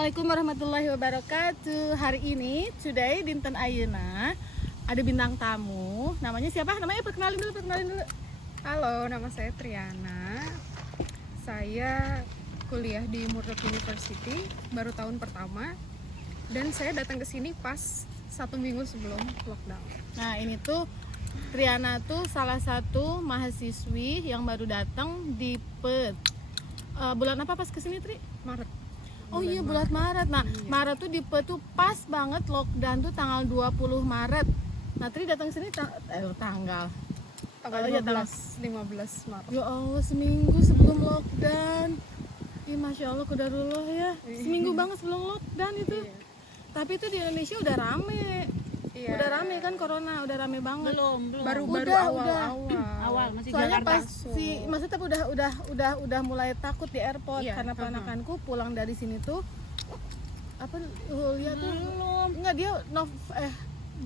Assalamualaikum warahmatullahi wabarakatuh. Hari ini, today, dinten ayeuna ada bintang tamu. Namanya siapa? Namanya perkenalin dulu. Halo, nama saya Triana. Saya kuliah di Murdoch University, baru tahun pertama. Dan saya datang ke sini pas 1 minggu sebelum lockdown. Nah, ini tuh Triana tuh salah satu mahasiswi yang baru datang di bulan apa pas kesini, Tri? Maret. Oh iya, bulan Maret. Nah, Iya. Maret tuh di tuh pas banget lockdown tuh tanggal 20 Maret. Nah, Tri datang sini tanggal. Tanggal Oh, iya, 15 Maret. Ya Allah, seminggu sebelum lockdown. Ih, Masya Allah, kudarullah ya. Seminggu banget sebelum lockdown itu. Iya. Tapi itu di Indonesia udah rame. Iya. Udah rame kan corona, udah rame banget. belum Baru Udah. awal. masih Soalnya Jakarta. pas maksudnya udah mulai takut di airport Iya, karena ponakanku pulang dari sini tuh apa kuliah tuh belum enggak dia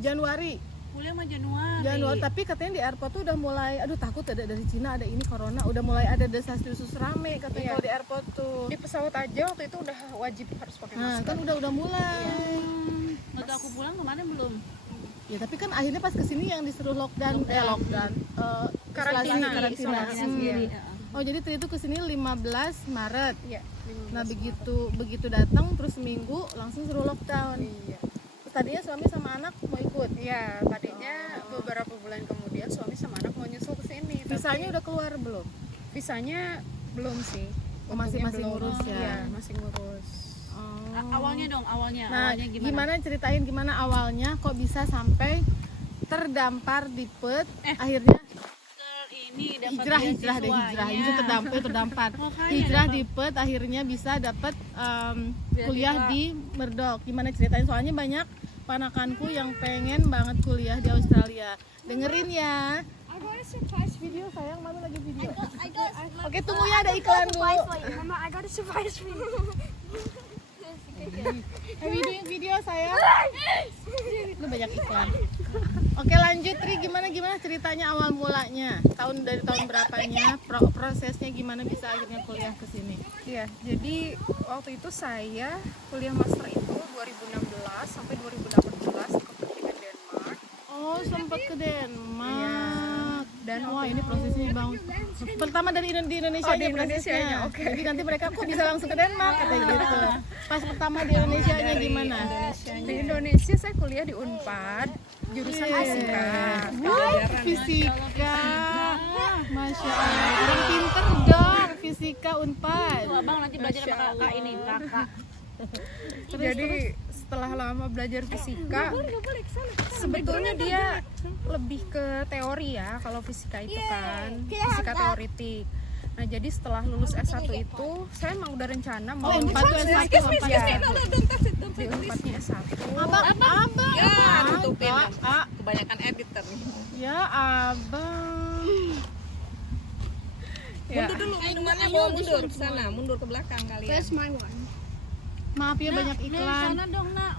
Januari kuliah mah Januari. tapi katanya di airport tuh udah mulai takut ada dari Cina, ada ini corona, udah mulai ada desas-desus rame katanya. Iya. Kalau di airport tuh. Di pesawat aja waktu itu udah wajib harus pakai Nah, masker. kan udah mulai. Waktu aku pulang kemarin belum. Ya, tapi kan akhirnya pas kesini yang disuruh lockdown. Karantina. Karantina. Iya. Oh, jadi Tri itu kesini 15 Maret. Iya. 15 Nah, begitu datang terus seminggu langsung suruh lockdown. Iya. Terus tadinya suami sama anak mau ikut. Iya, tadinya beberapa bulan kemudian suami sama anak mau nyusul ke sini. Visanya udah keluar belum? Visanya belum sih. Oh, masih Untungnya belum. ngurus ya? Iya, masih ngurus. Awalnya dong, awalnya Nah, gimana? ceritain gimana awalnya kok bisa sampai terdampar di akhirnya Ini dapat hijrah beasiswanya. itu terdampar Makanya hijrah dapat. di akhirnya bisa dapat kuliah di Murdoch. Gimana ceritain, soalnya banyak panakanku yang pengen banget kuliah di Australia. Dengerin ya. I got a surprise Video sayang, mami lagi video. I got Oke, tunggu ya, ada iklan dulu. for you. Mama, I got a surprise for you. Video sayang. Lu banyak iklan. Oke, lanjut Tri, gimana ceritanya awal mulanya? Dari tahun berapanya? Prosesnya gimana bisa akhirnya kuliah ke sini? Iya, jadi waktu itu saya kuliah master itu 2016 sampai 2018 ke pendidikan Denmark. Oh, sempat ke Denmark. Dan wah, ini prosesnya Bang. Pertama di Indonesia Oh, aja di Indonesia prosesnya. aja, oke. Jadi nanti mereka kok bisa langsung ke Denmark katanya gitu. Pas pertama di Indonesia nya gimana? Di Indonesia saya kuliah di Unpad, jurusan fisika. Fisika. Masya Allah. Orang pinter dong, fisika Unpad. Tuh, abang nanti belajar sama kakak ini, kakak. Jadi setelah lama belajar fisika, sebetulnya dia lebih ke teori ya, kalau fisika itu kan fisika teoritik. Nah, jadi setelah lulus S1 itu saya emang udah rencana mau Unpad tuh S1 apa? ya, di Unpadnya S1. Abang. Ya, tutupin. Ah, Kebanyakan editor. ya abang. Ya. Dulu minumannya bawa mundur ke sana, mundur ke belakang kalian. That's my one. Maaf ya, banyak iklan. Sana dong, Nak.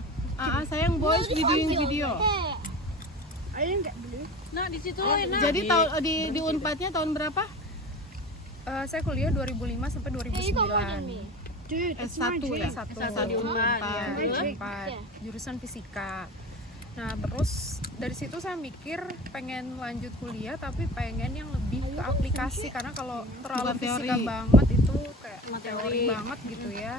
Sayang boys videoin video. I didn't get blue. Nak, di situ Nak. Jadi tahun di Unpadnya tahun berapa? Saya kuliah 2005 sampai 2009. Dude, it's S1 my ya? dream. S1 di Iya, Unpad. di Unpad, jurusan fisika. Nah, terus dari situ saya mikir pengen lanjut kuliah tapi pengen yang lebih ke aplikasi, karena kalau terlalu Bukan teori. fisika banget itu kayak Cuma teori teori. banget gitu ya.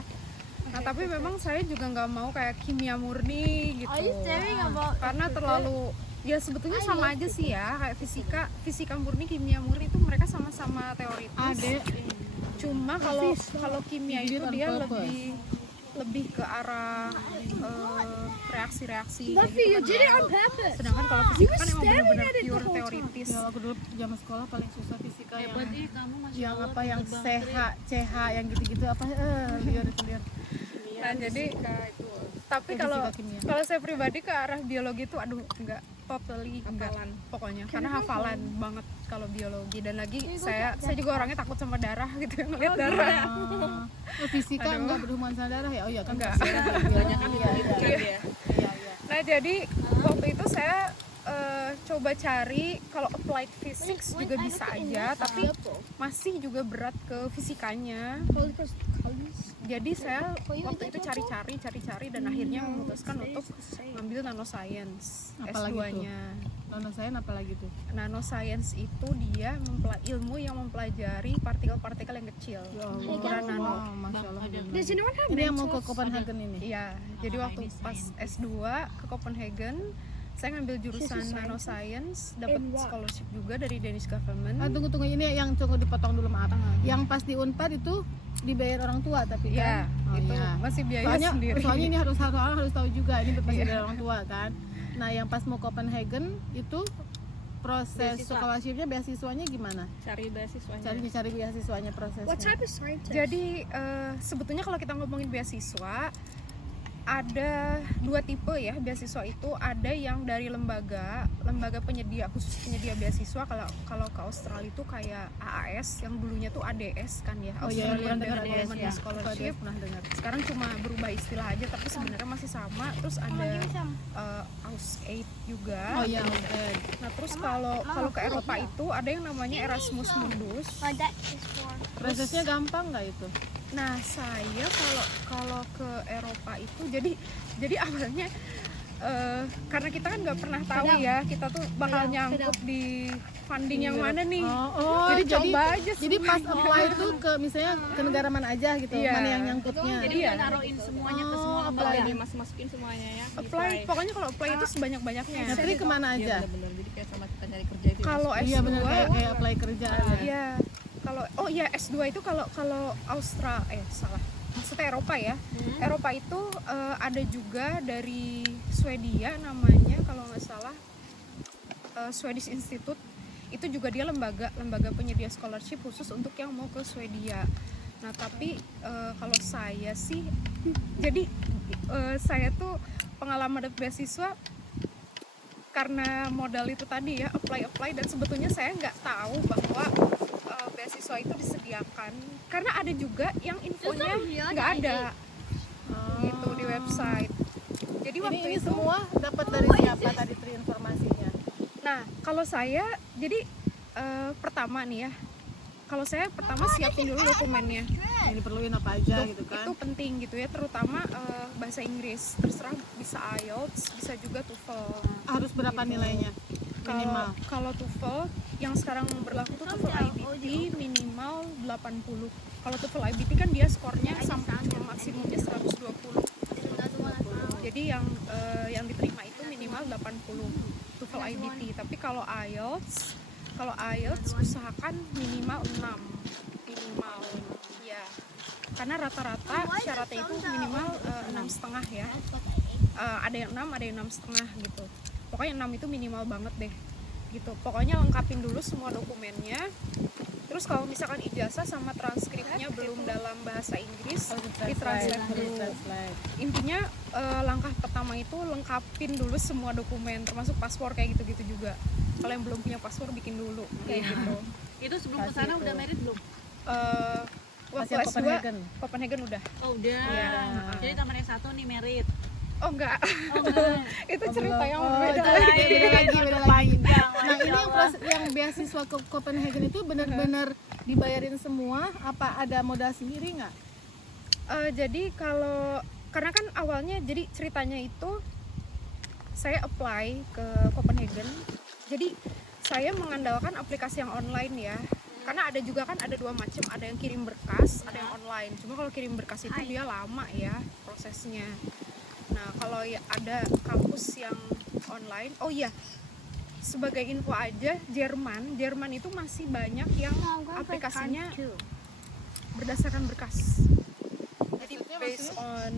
Nah, tapi memang saya juga nggak mau kayak kimia murni gitu. Are you staring about Karena terlalu, ya sebetulnya sama aja sih ya, kayak fisika murni, kimia murni itu mereka sama-sama teoritis. Adek. Cuma kalau kimia Did itu on dia purpose. lebih ke arah reaksi-reaksi Buffy, kayak you gitu did it kan. on purpose. Sedangkan kalau fisika kan emang benar-benar pure teoritis. Ya, aku dulu zaman sekolah paling susah fisika yang Hebat ih kamu, Masya yang Allah, apa yang pinter banget, CH, CH yang gitu-gitu apa liar. Nah, jadi tapi Fisika, kalau kimia. saya pribadi ke arah biologi itu aduh enggak totally enggak pokoknya, karena hafalan banget kalau biologi. Dan lagi saya juga orangnya takut sama darah gitu, ngeliat darah. Fisika Aduh. enggak berhubungan sama darah ya? Oh iya kan. Enggak. Banyak kan Iya. Iya. Nah, jadi waktu itu saya coba cari kalau applied physics juga bisa aja, tapi masih juga berat ke fisikanya. Jadi saya waktu itu cari-cari dan akhirnya memutuskan untuk ngambil nanoscience Apalagi tuh? S2-nya. Nanoscience apalagi tuh? Nanoscience itu dia ilmu yang mempelajari partikel-partikel yang kecil, ukuran nano. Oh, Masya Allah. Does anyone have Ini yang mau ke mentors? Copenhagen ini? Iya, jadi waktu pas S2 ke Copenhagen, saya ngambil jurusan nanoscience, dapat scholarship juga dari Danish government. Tunggu ini yang tunggu dipotong dulu maaf. Yang pas di Unpad itu dibayar orang tua tapi Iya, kan? Oh, itu iya. masih biaya Soalnya, sendiri. soalnya ini harus tahu juga ini pasti dari orang tua kan. Nah yang pas mau Copenhagen itu proses Beasiswa. scholarshipnya beasiswanya gimana? Cari beasiswanya. Cari beasiswanya prosesnya. What type of scientist? Jadi sebetulnya kalau kita ngomongin beasiswa ada dua tipe ya beasiswa itu. Ada yang dari lembaga penyedia, khusus penyedia beasiswa. Kalau ke Australia itu kayak AAS yang dulunya tuh ADS kan ya, Oh iya, Australian pernah dengar Development ADS ya. Scholarship. Pernah dengar. Sekarang cuma berubah istilah aja tapi sebenarnya masih sama. Terus ada AusAid juga. Oh iya, Nah terus kalau ke Eropa itu ada yang namanya Erasmus Mundus. My dad is for. prosesnya gampang nggak itu? Nah saya kalau ke Eropa itu jadi awalnya karena kita kan nggak pernah tahu ya kita tuh bakal nyangkut di funding yang mana nih. Jadi coba aja Jadi pas apply itu ke misalnya ke negara mana aja gitu, Iya. mana yang nyangkutnya. Jadi udah naruhin semuanya ke semua Oh, lembaga, apply. masukin semuanya ya. apply. Pokoknya kalau apply itu sebanyak-banyaknya. Nah, Tri kemana Iya aja? benar-benar. Jadi kayak sama kita cari kerja itu. Kalau S2 Iya benar kayak apply kerja aja. Iya, kalau S2 itu kalau salah. Maksudnya Eropa ya. Eropa itu ada juga dari Swedia namanya kalau nggak salah Swedish Institute. Itu juga dia lembaga penyedia scholarship khusus untuk yang mau ke Swedia. Nah, tapi kalau saya sih jadi saya tuh pengalaman dapat beasiswa karena modal itu tadi ya, apply dan sebetulnya saya nggak tahu bahwa beasiswa itu disediakan karena ada juga yang infonya nggak ada gitu di website. Jadi waktu Ini itu semua dapat dari siapa tadi Tri informasinya? nah kalau saya jadi pertama nih ya, kalau saya pertama siapin dulu dokumennya. Yang diperluin apa aja gitu kan? Itu penting gitu ya, terutama bahasa Inggris. Terserah bisa IELTS, bisa juga TOEFL. Harus berapa nilainya? Minimal. Kalau TOEFL yang sekarang berlaku tuh TOEFL IBT minimal 80. Kalau TOEFL IBT kan dia skornya sampai maksimumnya 120. Jadi yang diterima itu minimal 80 TOEFL IBT. Tapi kalau IELTS usahakan minimal 6 minimal ya. Karena rata-rata syaratnya itu minimal 6,5 ya. Ada yang 6, ada yang 6,5 gitu. Pokoknya 6 itu minimal banget deh gitu. Pokoknya lengkapin dulu semua dokumennya. Terus kalau misalkan ijazah sama transkripnya belum dalam bahasa Inggris, ditranslate dulu. Intinya langkah pertama itu lengkapin dulu semua dokumen, termasuk paspor kayak gitu-gitu juga. Kalau yang belum punya paspor bikin dulu kayak gitu. Itu sebelum ke sana udah merit belum? Waktu Masih S2 Copenhagen. Copenhagen udah. Oh udah. Iya. Jadi taman S1 nih merit. Oh enggak. Oh enggak. Itu cerita yang Oh, berbeda itu lagi. beda lagi. Nah ini yang beasiswa ke Copenhagen itu benar-benar dibayarin semua? Apa ada modal sendiri nggak? Jadi karena kan awalnya jadi ceritanya itu saya apply ke Copenhagen. Jadi saya mengandalkan aplikasi yang online ya. Karena ada juga kan ada dua macam, ada yang kirim berkas, ada yang online. Cuma kalau kirim berkas itu dia lama ya prosesnya. Nah, kalau ya ada kampus yang online, oh iya. Sebagai info aja, Jerman itu masih banyak yang aplikasinya berdasarkan berkas. Jadi based on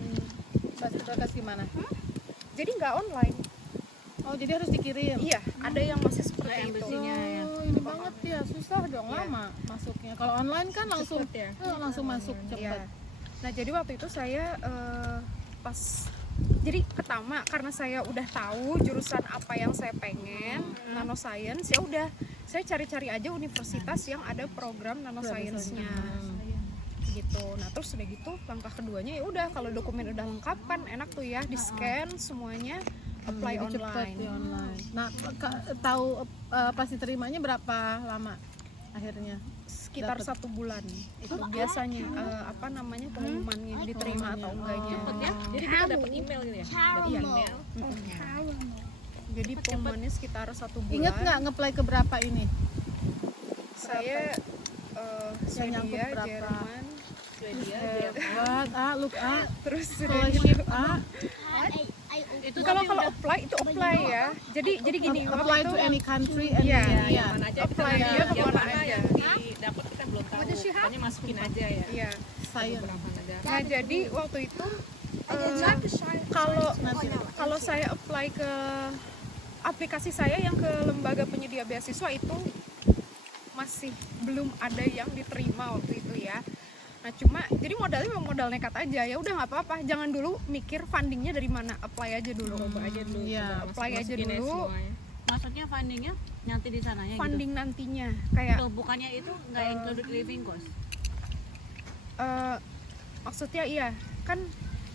Berkas gimana? jadi nggak online. Oh jadi harus dikirim? Iya, ada yang masih seperti itu. Oh, ini banget ya, susah dong, lama masuknya. Kalau online kan langsung Cepet ya. langsung masuk Iya. cepat. Nah jadi waktu itu saya jadi pertama karena saya udah tahu jurusan apa yang saya pengen, nanoscience, ya udah saya cari-cari aja universitas yang ada program nanoscience-nya gitu. Nah terus udah gitu langkah keduanya ya udah kalau dokumen udah lengkap kan enak tuh ya, di scan semuanya, apply Jadi cepet online. di online. Nah tahu pasti terimanya berapa lama akhirnya? sekitar Dapat. 1 bulan itu biasanya apa namanya pengumumannya diterima atau enggaknya. Ya, jadi kita dapat email gitu ya. Dapat Iya. email. Jadi pengumumannya sekitar 1 bulan. Ingat nggak nge-apply ke berapa ini? Saya Yang nyangkut Swedia, berapa? Jerman, What? Look terus scholarship Itu kalau tapi kalau udah apply itu apply ya. Jadi gini waktu apply itu to any country and Iya, yeah. mana aja kita apply nggak dia tahu. ke Yang mana mana aja. yang didapat kita belum tahu. Pokoknya masukin aja ya. Iya. Science. Berapa negara. Nah, jadi waktu itu kalau kalau saya apply ke aplikasi saya yang ke lembaga penyedia beasiswa itu masih belum ada yang diterima waktu itu ya. Nah cuma jadi modalnya memang modal nekat aja, ya udah nggak apa-apa, jangan dulu mikir fundingnya dari mana, apply aja dulu. Coba aja dulu. Iya, coba apply aja masukin dulu. semuanya. Maksudnya fundingnya nanti di sananya Funding nantinya gitu. kayak Tuh, bukannya itu nggak include living cost. maksudnya iya kan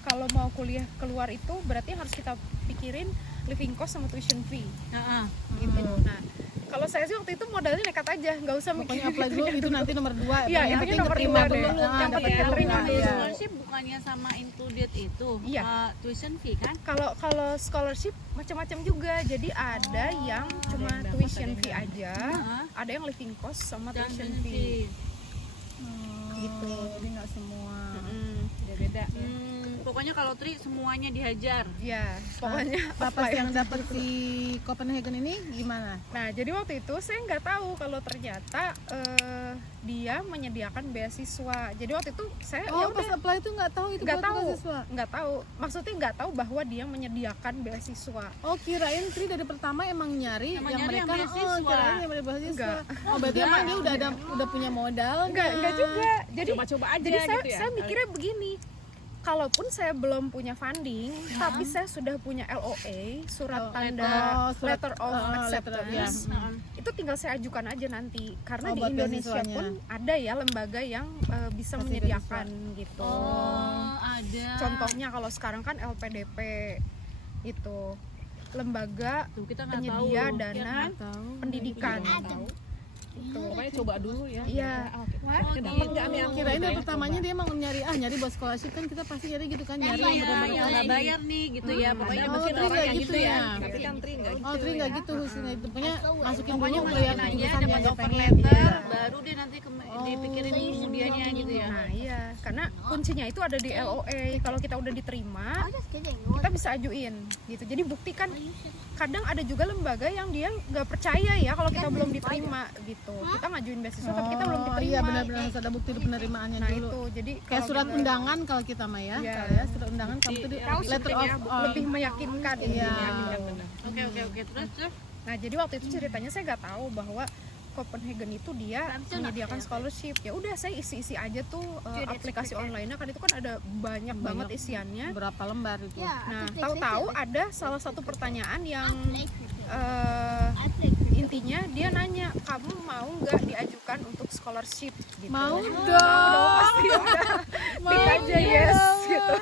kalau mau kuliah keluar itu berarti yang harus kita pikirin living cost sama tuition fee Heeh. gitu. Nah kalau saya sih waktu itu modalnya nekat aja, nggak usah mikir. Pokoknya apply dulu itu nanti nomor 2. Iya, intinya nomor 2 deh. Yang penting Ya, keterima. tapi Iya. scholarship bukannya sama included itu Iya. tuition fee kan? Kalau scholarship macam-macam juga, jadi ada yang cuma yang dapat, tuition ada yang fee nggak. aja, Heeh. ada yang living cost sama Dan tuition tuition fee. Gitu. Jadi nggak semua. Beda-beda. Pokoknya kalau Tri semuanya dihajar. Ya, pokoknya Bapak apply. yang dapat si Copenhagen ini gimana? Nah, jadi waktu itu saya nggak tahu kalau ternyata dia menyediakan beasiswa. Jadi waktu itu saya ya Oh, pas udah apply itu nggak tahu itu nggak buat tahu, beasiswa. nggak tahu. Maksudnya nggak tahu bahwa dia menyediakan beasiswa. Oh, kirain Tri dari pertama emang nyari Emang yang nyari mereka yang beasiswa. kirain yang beasiswa. Enggak. Oh, berarti emang dia udah punya modal. Enggak juga. Jadi Coba-coba aja Jadi gitu ya. saya mikirnya begini, kalaupun saya belum punya funding, tapi saya sudah punya LOA, surat tanda surat- letter of acceptance, ya. itu tinggal saya ajukan aja nanti. Karena Oh, di buat Indonesia beasiswanya. pun ada ya lembaga yang bisa Kasih menyediakan gitu. Oh, ada. Contohnya kalau sekarang kan LPDP itu lembaga Tuh, kita nggak tahu. penyedia Ya dana kan? Tahu. pendidikan. Tahu. Gitu. Pokoknya coba dulu ya. Iya. Dapat nggak nih aku? Kirain dari Coba. pertamanya dia emang nyari buat scholarship kan kita pasti nyari gitu kan, nyari yang Iya, bener-bener yang nggak bayar nih gitu ya. Pokoknya Oh, mungkin Tri orang nggak yang gitu gitu ya. ya. Tapi kan Tri nggak gitu. Oh, Tri nggak gitu khususnya itu. Pokoknya masukin Pokoknya dulu masukin yang aja, jurusan dapat yang dia offer pengen. letter, Iya. baru deh nanti dipikirin kemudiannya gitu ya. Nah iya, karena kuncinya itu ada di LOA. Kalau kita udah diterima, kita bisa ajuin gitu. Jadi buktikan. Kadang ada juga lembaga yang dia nggak percaya ya kalau kita belum diterima gitu. Kita ngajuin beasiswa tapi kita belum Oh, diterima. iya benar-benar harus ada bukti penerimaannya Nah dulu. itu, jadi Kayak kalau surat kita undangan kalau kita mah ya, Iya. kalau ya surat undangan kamu tuh di letter of lebih meyakinkan Iya. intinya. Oke. Terus. Nah jadi waktu itu ceritanya saya nggak tahu bahwa Copenhagen itu dia menyediakan scholarship. Ya udah saya isi aja tuh aplikasi online-nya, kan itu kan ada banyak banget isiannya. berapa lembar itu. Nah tahu-tahu ada salah satu pertanyaan yang intinya dia nanya, kamu mau nggak diajukan untuk scholarship gitu. Mau Udah dong. pasti udah tik aja yes gitu.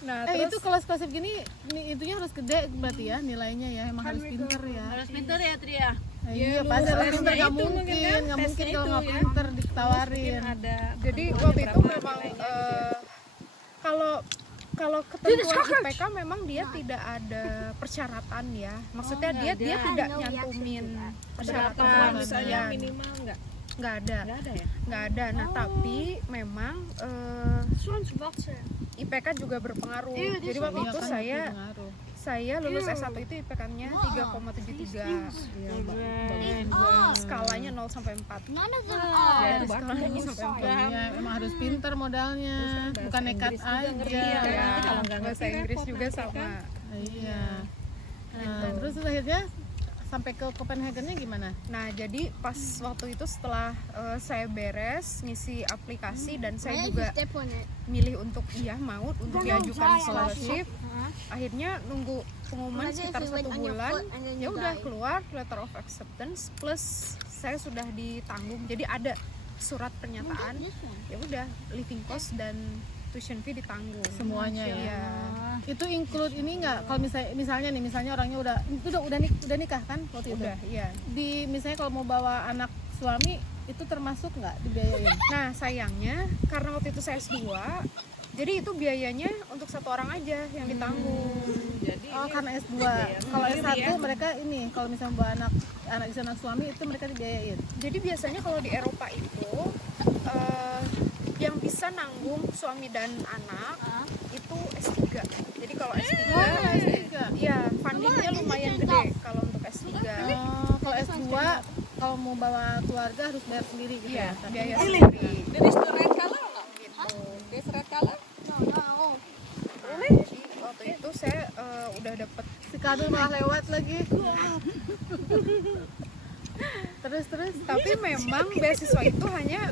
Nah Itu kalau scholarship gini itunya harus gede berarti ya nilainya ya, emang harus pinter ya. Harus pinter ya Tri ya. Iya, pasti harus pinter, nggak itu mungkin mungkin, kan, nggak mungkin tesnya kalau itu nggak ya. pinter ditawarin. Ada. jadi waktu itu memang kalau ketentuan IPK memang dia tidak ada persyaratan ya. Maksudnya dia tidak nyantumin persyaratan Misalnya ya. minimal nggak? Nggak ada. Nggak ada ya. Nggak ada. Nah, tapi memang IPK juga berpengaruh. Jadi waktu Iya itu kan, pengaruh. saya lulus S1 itu IPK-nya 3,73. Skalanya 0 sampai 4. Ya, Jadi skalanya 0 sampai 4. Iya, emang harus pinter modalnya, bukan nekat aja. Ya, Kalau nggak bahasa ngerti Inggris repot juga nanti sama. kan. Iya. Nah, terus akhirnya sampai ke Copenhagen-nya gimana? Nah, jadi pas waktu itu setelah saya beres ngisi aplikasi dan saya juga milih untuk mau untuk diajukan scholarship. Akhirnya nunggu pengumuman sekitar 1 bulan. Ya udah keluar letter of acceptance plus saya sudah ditanggung. Jadi ada surat pernyataan. Ya udah living cost dan tuition fee ditanggung Semuanya ya. Iya. Itu include ini nggak? Kalau misalnya orangnya udah nikah kan waktu itu? Udah, iya. Di misalnya kalau mau bawa anak suami itu termasuk nggak dibiayain? Nah sayangnya karena waktu itu saya S2, jadi itu biayanya untuk satu orang aja yang ditanggung. Jadi Oh ini karena S2. Kalau S1 mereka ini kalau misalnya bawa anak istri anak suami itu mereka dibiayain. Jadi biasanya kalau di Eropa itu yang bisa nanggung suami dan anak itu S3. Jadi kalau S3, ya fundingnya lumayan gede kalau untuk S3. Kalau S2 kalau mau bawa keluarga harus bayar sendiri gitu Iya, ya. biaya Ini sendiri. this the red color or not? This red color? Jadi waktu itu saya udah dapet Si Kadul malah lewat lagi. terus tapi memang beasiswa itu hanya